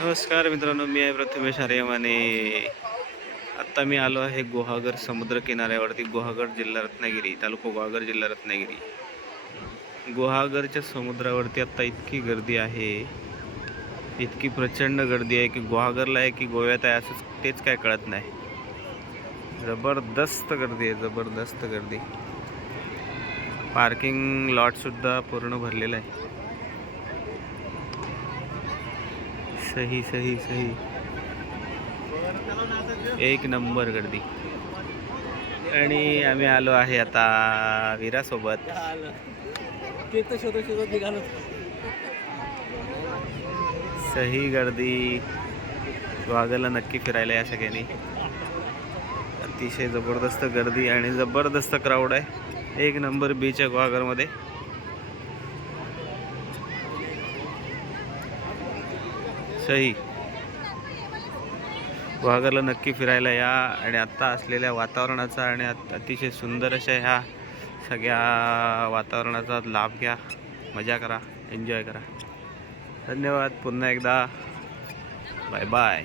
नमस्कार मित्रांनो, मी आहे प्रथमेश आर्यम आणि आत्ता मी आलो आहे गुहागर समुद्र किनाऱ्यावरती. गुहागर जिल्हा रत्नागिरी, तालुका गुहागर जिल्हा रत्नागिरी. गुहागरच्या समुद्रावरती आत्ता इतकी गर्दी आहे, इतकी प्रचंड गर्दी आहे की गुहागरला आहे की गोव्यात आहे असंच तेच काय कळत नाही. जबरदस्त गर्दी आहे, जबरदस्त गर्दी. पार्किंग लॉटसुद्धा पूर्ण भरलेला आहे. सही सही सही, एक नंबर गर्दी. आणि आम्ही आलो आहे आता वीरासोबत. सही गर्दी. गुहागरला नक्की फिरायला या सगळ्यांनी. अतिशय जबरदस्त गर्दी आणि जबरदस्त क्राऊड आहे. एक नंबर बीच आहे गुहागरमध्ये. सही. गुहागरला नक्की फिरायला या आणि आत्ता असलेल्या वातावरणाचा आणि अतिशय सुंदर अशा ह्या सगळ्या वातावरणाचा लाभ घ्या, मजा करा, एन्जॉय करा. धन्यवाद पुन्हा एकदा. Bye bye.